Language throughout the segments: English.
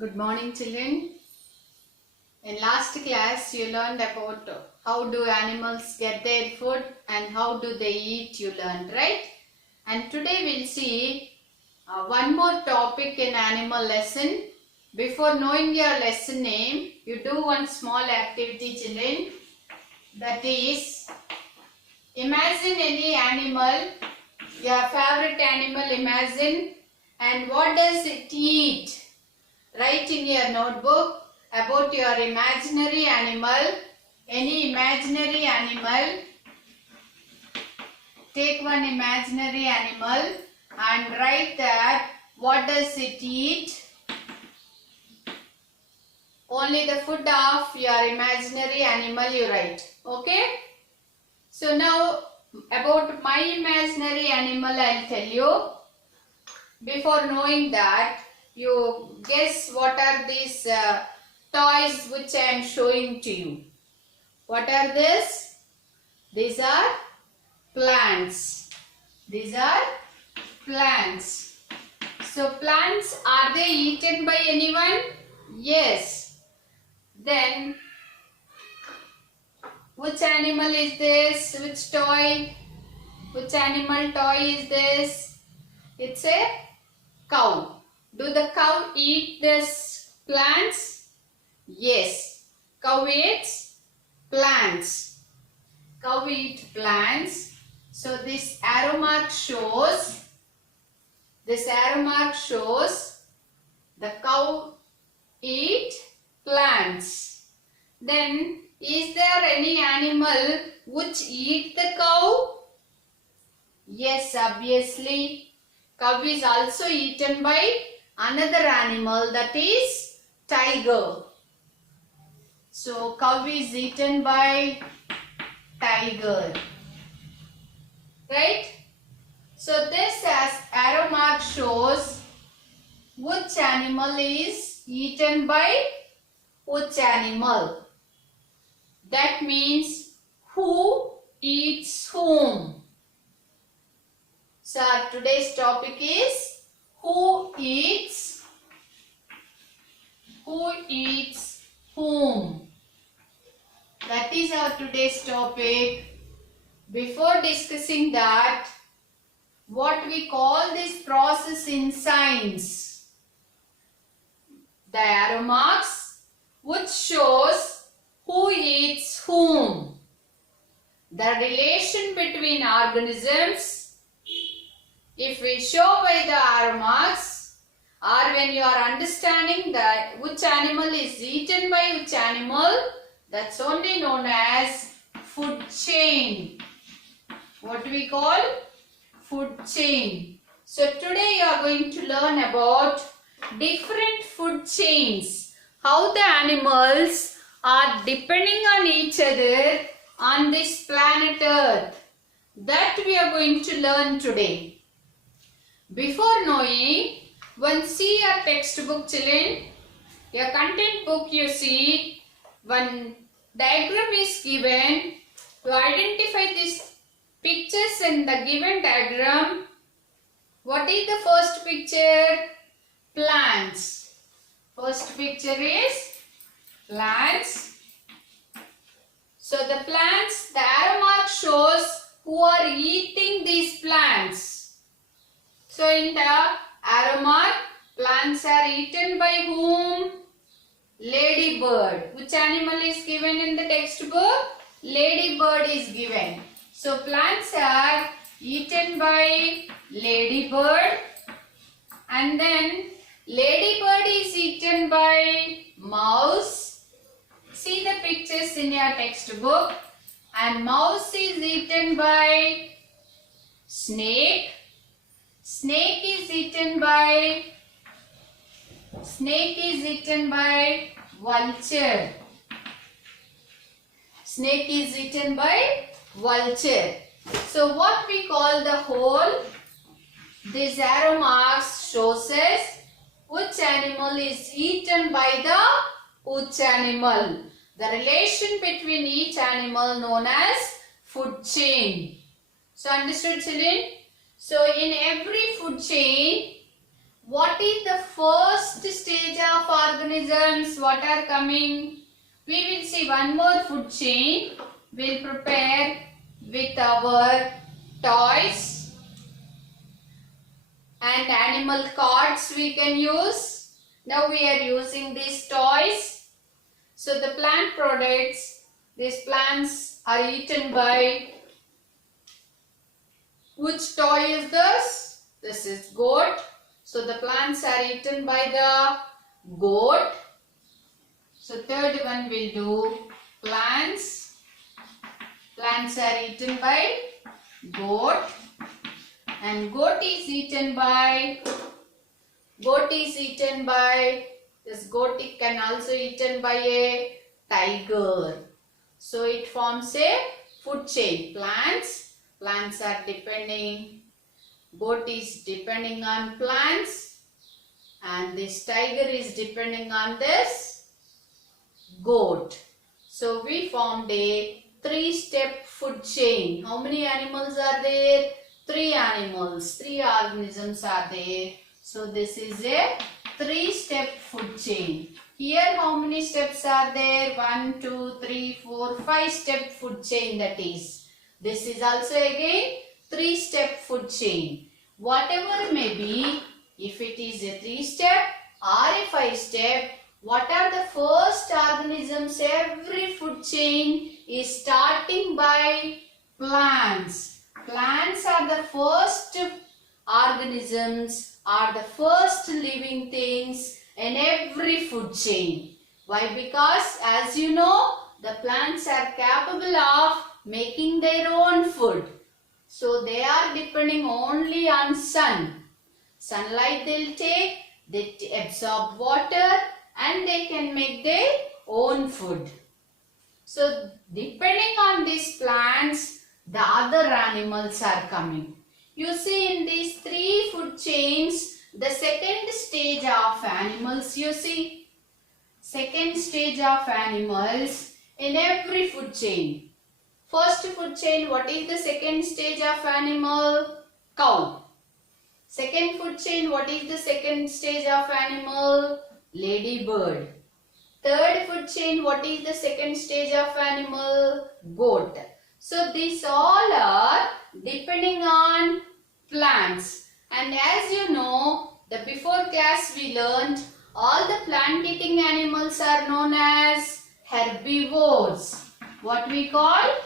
Good morning, children. In last class, you learned about how do animals get their food and how do they eat, you learned, right? And today we'll see one more topic in animal lesson. Before knowing your lesson name, you do one small activity, children. That is, imagine any animal, your favorite animal, imagine, and what does it eat? Write in your notebook about your imaginary animal, any imaginary animal. Take one imaginary animal and write that what does it eat. Only the food of your imaginary animal you write. Okay? So now about my imaginary animal I'll tell you. Before knowing that, you guess what are these toys which I am showing to you. What are these? These are plants. These are plants. So plants, are they eaten by anyone? Yes. Then which animal is this? Which toy? Which animal toy is this? It's a cow. Do the cow eat this plants? Yes. Cow eats plants. Cow eats plants. So this arrow mark shows the cow eat plants. Then is there any animal which eat the cow? Yes, obviously. Cow is also eaten by another animal, that is tiger. So cow is eaten by tiger. Right? So this as arrow mark shows which animal is eaten by which animal. That means who eats whom. So today's topic is who eats whom. That is our today's topic. Before discussing that, what we call this process in science? The arrow marks which shows who eats whom. The relation between organisms. If we show by the arrow marks, or when you are understanding that which animal is eaten by which animal, that's only known as food chain. What we call food chain. So today you are going to learn about different food chains. How the animals are depending on each other on this planet Earth. That we are going to learn today. Before knowing, once see your textbook, children, your content book you see, one diagram is given. To identify these pictures in the given diagram, what is the first picture? Plants. First picture is plants. So the plants, the arrow mark shows who are eating these plants. So in the arrow mark, plants are eaten by whom? Ladybird. Which animal is given in the textbook? Ladybird is given. So plants are eaten by ladybird, and then ladybird is eaten by mouse. See the pictures in your textbook. And mouse is eaten by snake. Snake is eaten by vulture. Snake is eaten by vulture. So what we call the whole, this arrow marks shows us which animal is eaten by the which animal. The relation between each animal known as food chain. So understood, children? So in every food chain, what is the first stage of organisms, what are coming? We will see one more food chain. We'll prepare with our toys and animal cards we can use. Now we are using these toys. So the plant products, these plants are eaten by, which toy is this? This is goat. So the plants are eaten by the goat. So third one will do plants. Plants are eaten by goat. And goat is eaten by, this goat can also eaten by a tiger. So it forms a food chain. Plants are depending, goat is depending on plants, and this tiger is depending on this goat. So we formed a 3-step food chain. How many animals are there? 3 animals, 3 organisms are there. So this is a 3-step food chain. Here how many steps are there? 1, 2, 3, 4, 5-step food chain that is. This is also again 3-step food chain. Whatever may be, if it is a 3-step or a 5-step, what are the first organisms? Every food chain is starting by plants. Plants are the first organisms, are the first living things in every food chain. Why? Because as you know, the plants are capable of making their own food. So they are depending only on sun. Sunlight they'll take, they absorb water and they can make their own food. So depending on these plants, the other animals are coming. You see in these 3 food chains, the second stage of animals, you see. Second stage of animals in every food chain. First food chain, what is the second stage of animal? Cow. Second food chain, what is the second stage of animal? Ladybird. Third food chain, what is the second stage of animal? Goat. So these all are depending on plants. And as you know, the before class we learned all the plant eating animals are known as herbivores. What we call?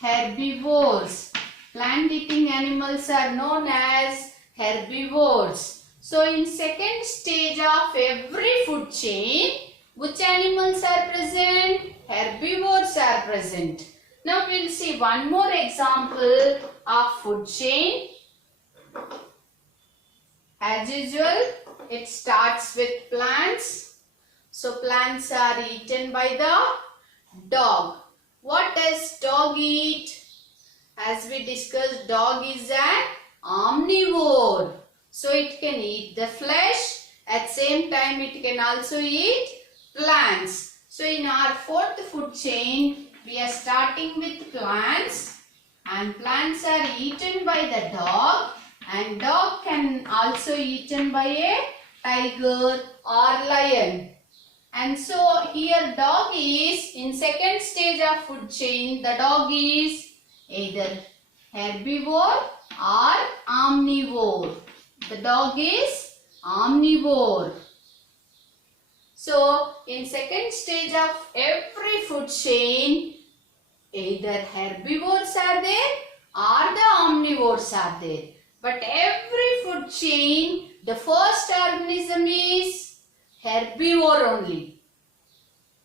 Herbivores. Plant eating animals are known as herbivores. So in second stage of every food chain, which animals are present? Herbivores are present. Now we will see one more example of food chain. As usual, it starts with plants. So plants are eaten by the dog. What does dog eat? As we discussed, dog is an omnivore. So it can eat the flesh. At same time, it can also eat plants. So in our fourth food chain, we are starting with plants, and plants are eaten by the dog, and dog can also eaten by a tiger or lion. And so here dog is in second stage of food chain. The dog is either herbivore or omnivore. The dog is omnivore. So in second stage of every food chain, either herbivores are there or the omnivores are there. But every food chain, the first organism is herbivore only.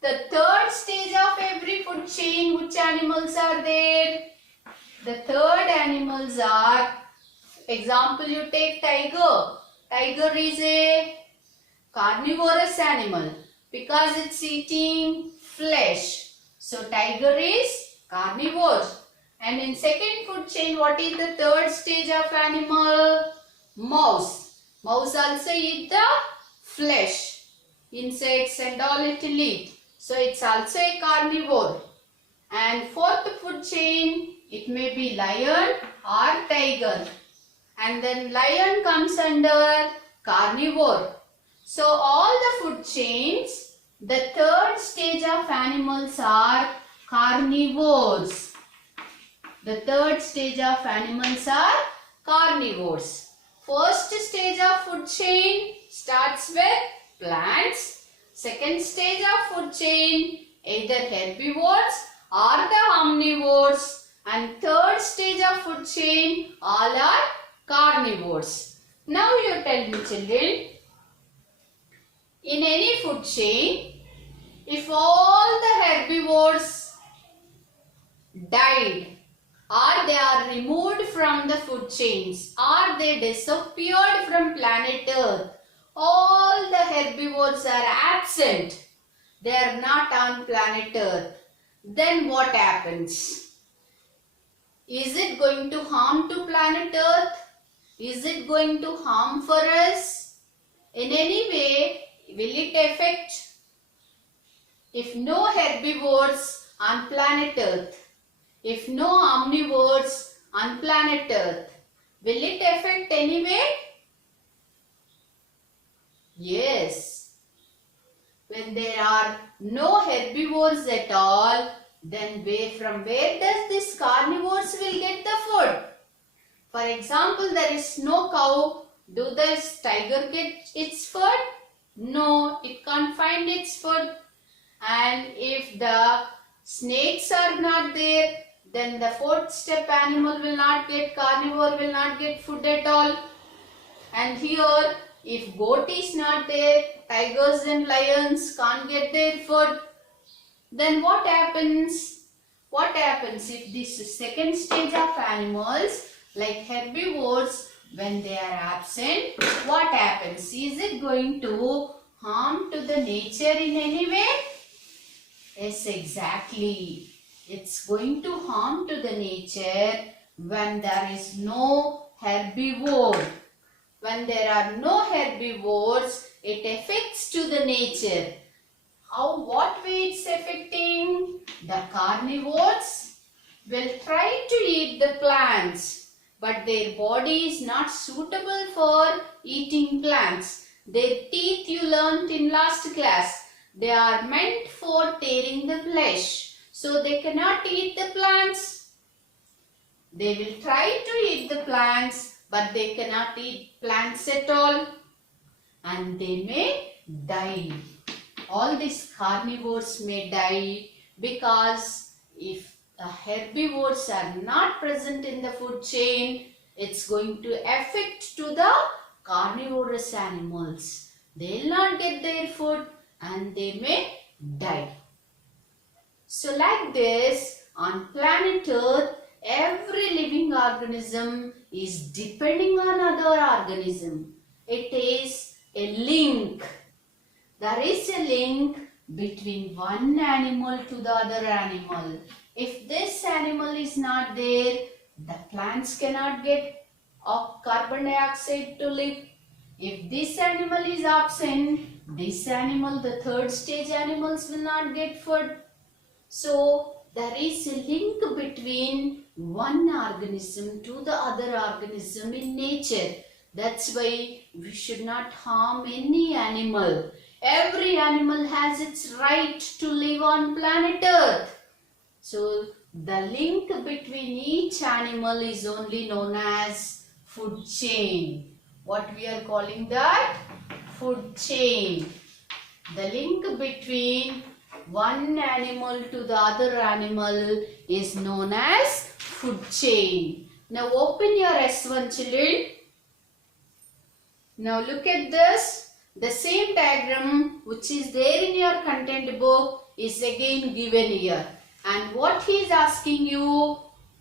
The third stage of every food chain, which animals are there? The third animals are, example you take tiger. Tiger is a carnivorous animal because it's eating flesh. So tiger is carnivore. And in second food chain, what is the third stage of animal? Mouse. Mouse also eat the flesh. Insects and all it will eat. So it's also a carnivore. And fourth food chain, it may be lion or tiger. And then lion comes under carnivore. So all the food chains, the third stage of animals are carnivores. The third stage of animals are carnivores. First stage of food chain starts with plants. Second stage of food chain either herbivores or the omnivores. And third stage of food chain all are carnivores. Now you tell me children, in any food chain, if all the herbivores died or they are removed from the food chains or they disappeared from planet Earth, all the herbivores are absent, they are not on planet Earth, then what happens? Is it going to harm to planet Earth? Is it going to harm for us? In any way, will it affect? If no herbivores on planet Earth, if no omnivores on planet Earth, will it affect anyway? Yes. When there are no herbivores at all, then from where does this carnivores will get the food? For example, there is no cow. Do this tiger get its food? No, it can't find its food. And if the snakes are not there, then the fourth step animal will not get, carnivore will not get food at all. And here, if goat is not there, tigers and lions can't get their food. Then what happens? What happens if this second stage of animals like herbivores, when they are absent, what happens? Is it going to harm to the nature in any way? Yes, exactly. It's going to harm to the nature when there is no herbivore. When there are no herbivores, it affects to the nature. What way it's affecting? The carnivores will try to eat the plants, but their body is not suitable for eating plants. Their teeth, you learnt in last class, they are meant for tearing the flesh. So they cannot eat the plants. They will try to eat the plants, but they cannot eat plants at all. And they may die. All these carnivores may die because if the herbivores are not present in the food chain, it's going to affect to the carnivorous animals. They will not get their food and they may die. So like this, on planet Earth, every living organism is depending on other organism. It is a link. There is a link between one animal to the other animal. If this animal is not there, the plants cannot get carbon dioxide to live. If this animal is absent, this animal, the third stage animals will not get food. So there is a link between one organism to the other organism in nature. That's why we should not harm any animal. Every animal has its right to live on planet Earth. So the link between each animal is only known as food chain. What we are calling that? Food chain. The link between one animal to the other animal is known as food chain. Now open your S1 children. Now look at this. The same diagram which is there in your content book is again given here. And what he is asking you,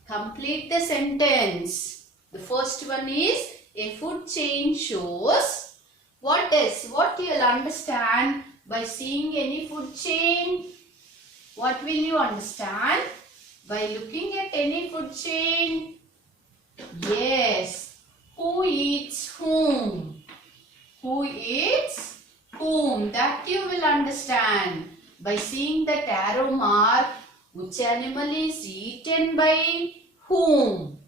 complete the sentence. The first one is a food chain shows what you will understand by seeing any food chain. What will you understand by looking at any food chain? Yes, who eats whom? Who eats whom? That you will understand by seeing that arrow mark. Which animal is eaten by whom?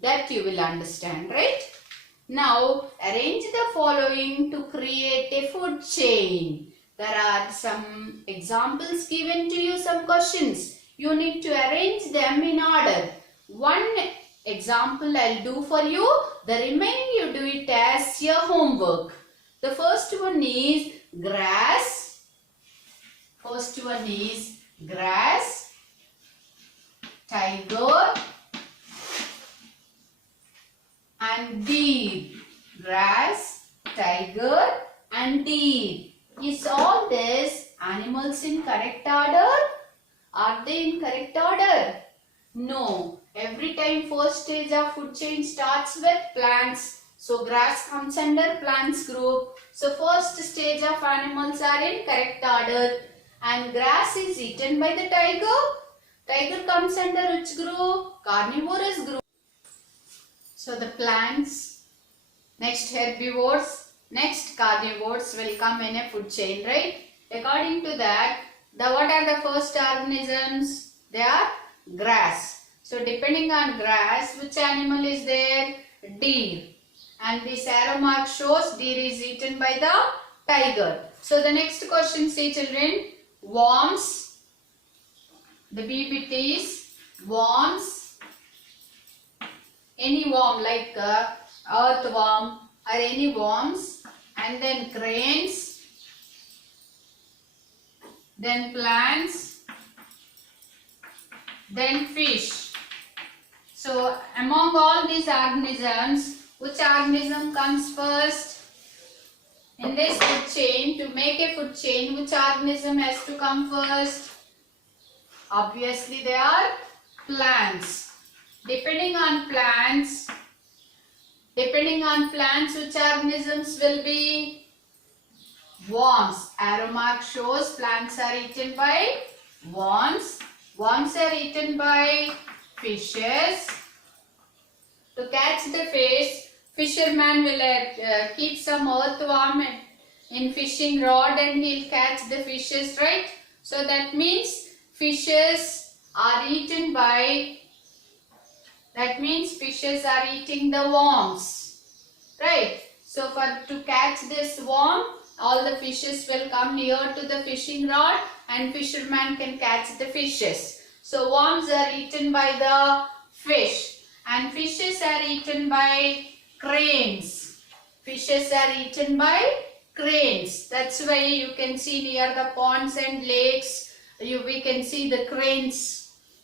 That you will understand, right? Now arrange the following to create a food chain. There are some examples given to you, some questions. You need to arrange them in order. One example I'll do for you. The remaining you do it as your homework. The first one is grass. First one is grass, tiger and deer. Grass, tiger and deer. Is all these animals in correct order? Are they in correct order? No. Every time first stage of food chain starts with plants. So grass comes under plants group. So first stage of animals are in correct order. And grass is eaten by the tiger. Tiger comes under which group? Carnivorous group. So the plants, next herbivores, next carnivores will come in a food chain, right? According to that, what are the first organisms? They are grass. So depending on grass, which animal is there? Deer. And this arrow mark shows deer is eaten by the tiger. So the next question, see children, worms. The BBT is worms. Any worm like earthworm or any worms, and then cranes, then plants, then fish. So among all these organisms, which organism comes first? In this food chain, to make a food chain, which organism has to come first? Obviously they are plants. Depending on plants, which organisms will be? Worms. Arrow mark shows plants are eaten by worms. Worms are eaten by fishes. To catch the fish, fisherman will keep some earthworm in fishing rod and he'll catch the fishes, right? So that means fishes are eaten by, that means fishes are eating the worms, right? So to catch this worm, all the fishes will come near to the fishing rod and fisherman can catch the fishes. So worms are eaten by the fish and fishes are eaten by cranes. Fishes are eaten by cranes. That's why you can see near the ponds and lakes, we can see the cranes.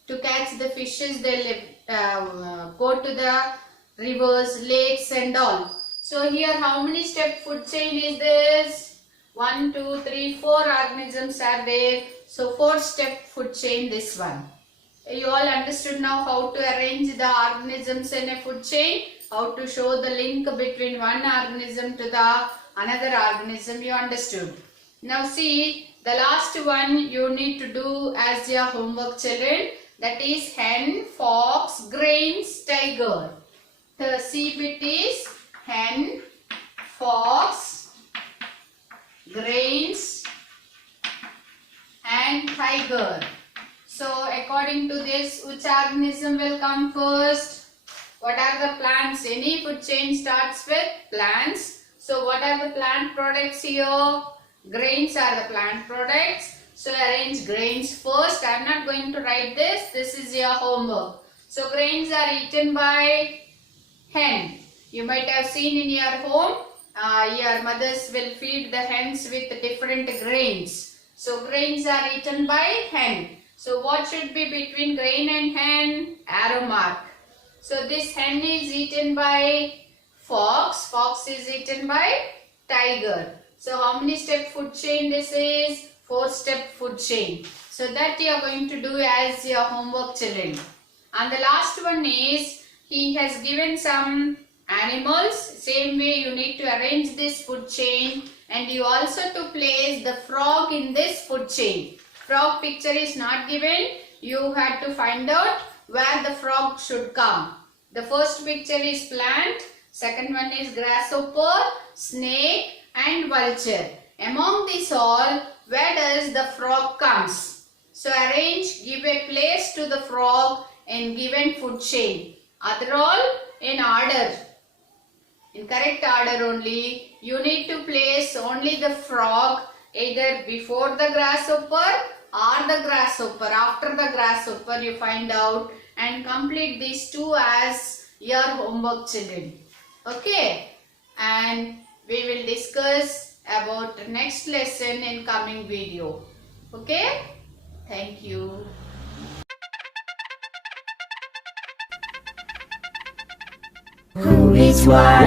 To catch the fishes, they go to the rivers, lakes and all. So here how many step food chain is this? 1, 2, 3, 4 organisms are there. So 4 step food chain this one. You all understood now how to arrange the organisms in a food chain, how to show the link between one organism to the another organism, you understood. Now see, the last one you need to do as your homework children, that is hen, fox, cranes, tiger. The C bit is hen, fox, cranes and tiger. So according to this, which organism will come first? What are the plants? Any food chain starts with plants. So what are the plant products here? Grains are the plant products. So arrange grains first. I am not going to write this. This is your homework. So grains are eaten by hen. You might have seen in your home, your mothers will feed the hens with different grains. So grains are eaten by hen. So what should be between grain and hen? Arrow mark. So this hen is eaten by fox. Fox is eaten by tiger. So how many step food chain this is? 4 step food chain. So that you are going to do as your homework children. And the last one is, he has given some animals. Same way you need to arrange this food chain, and you also to place the frog in this food chain. Frog picture is not given. You had to find out where the frog should come. The first picture is plant. Second one is grasshopper, snake and vulture. Among these all, where does the frog comes? So arrange, give a place to the frog in given food chain. Other all in order. in correct order only. You need to place only the frog either before the grasshopper or the grasshopper. After the grasshopper you find out and complete these two as your homework, children. Okay, and we will discuss about next lesson in coming video. Okay, thank you. Who eats what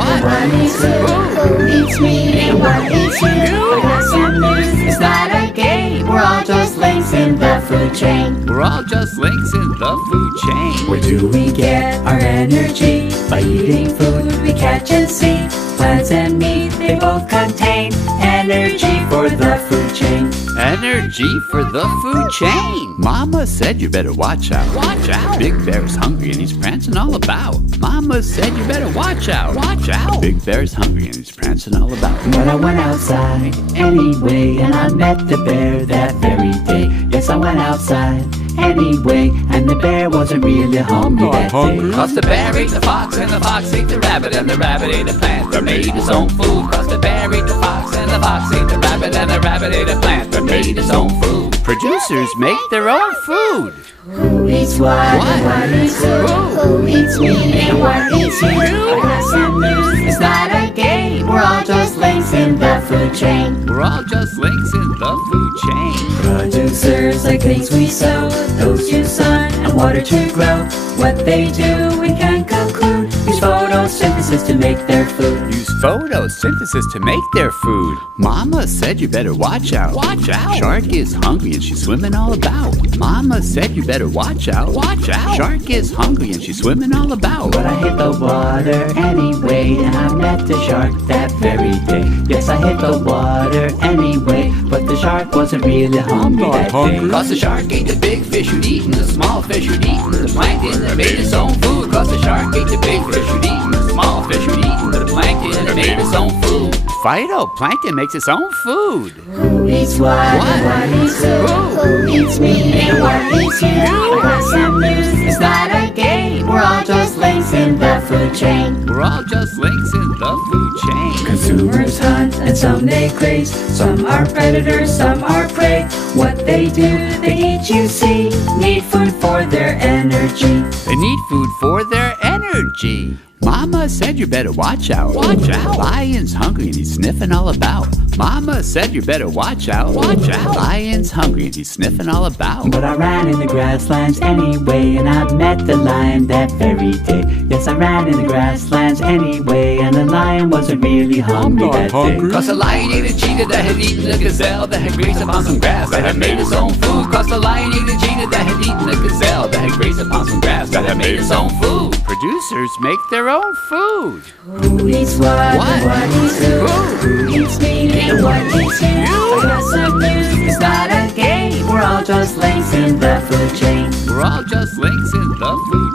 eats who? Who eats me and what eats you? A glass and news is not a game. We're all just links in the food chain. We're all just links in the food chain. Where do we get our energy? By eating food we catch and see. Plants and meat, they both contain energy for the food chain. Energy for the food chain. Mama said you better watch out. Watch out. Big Bear's hungry and he's prancing all about. Mama said you better watch out. Watch out. Big Bear's hungry and he's prancing all about. But I went outside anyway, and I met the bear that very day. Yes, I went outside anyway, and the bear wasn't really hungry that day. Cause the bear ate the fox and the fox ate the rabbit and the rabbit ate a plant that made his own food. Cause the bear ate the fox and the fox ate the rabbit and the rabbit ate a plant that made his own food. Producers make their own food. Who eats what? What eats who? Who eats me and what eats you? A glass and news is not a game. We're all just links in the food chain. We're all just links in the food chain. Producers like things we sow, those use sun and water to grow. What they do we can conclude. Use photosynthesis to make their food. Use photosynthesis to make their food. Mama said you better watch out. Watch out. Shark is hungry and she's swimming all about. Mama said you better watch out. Watch out. Shark is hungry and she's swimming all about. But I hit the water anyway, and I met the shark that very day. Yes, I hit the water anyway, but the shark wasn't really hungry that day. Cause the shark ate the big fish who'd eaten the small fish who'd eaten the plankton that made its own food. Cause the shark ate the big fish who'd eaten the small fish who'd eaten the plankton that made its own food. Phytoplankton makes its own food. Who eats what? What eats who? Who eats me and what eats you? A glass and news is not a game. We're all just links in the food chain. We're all just links in the food chain. Consumers hunt and some they graze. Some are predators, some are prey. What they do, they eat, you see. Need food for their energy. They need food for their energy. Mama said you better watch out. Watch out. Lion's hungry and he's sniffing all about. Mama said you better watch out. Watch out. Lion's hungry and he's sniffing all about. But I ran in the grasslands anyway, and I met the lion that very day. Yes, I ran in the grasslands anyway, and the lion wasn't really hungry that day. Cause the lion ate a cheetah that had eaten a gazelle that had grazed upon some grass that had made its own food. Cause the lion ate a cheetah that had eaten a gazelle that had grazed upon some grass that had made its own food. Producers make their own food. Who eats what? What eats who? Who eats me and what eats you? I got some news, it's not a game. We're all just links in the food chain. We're all just links in the food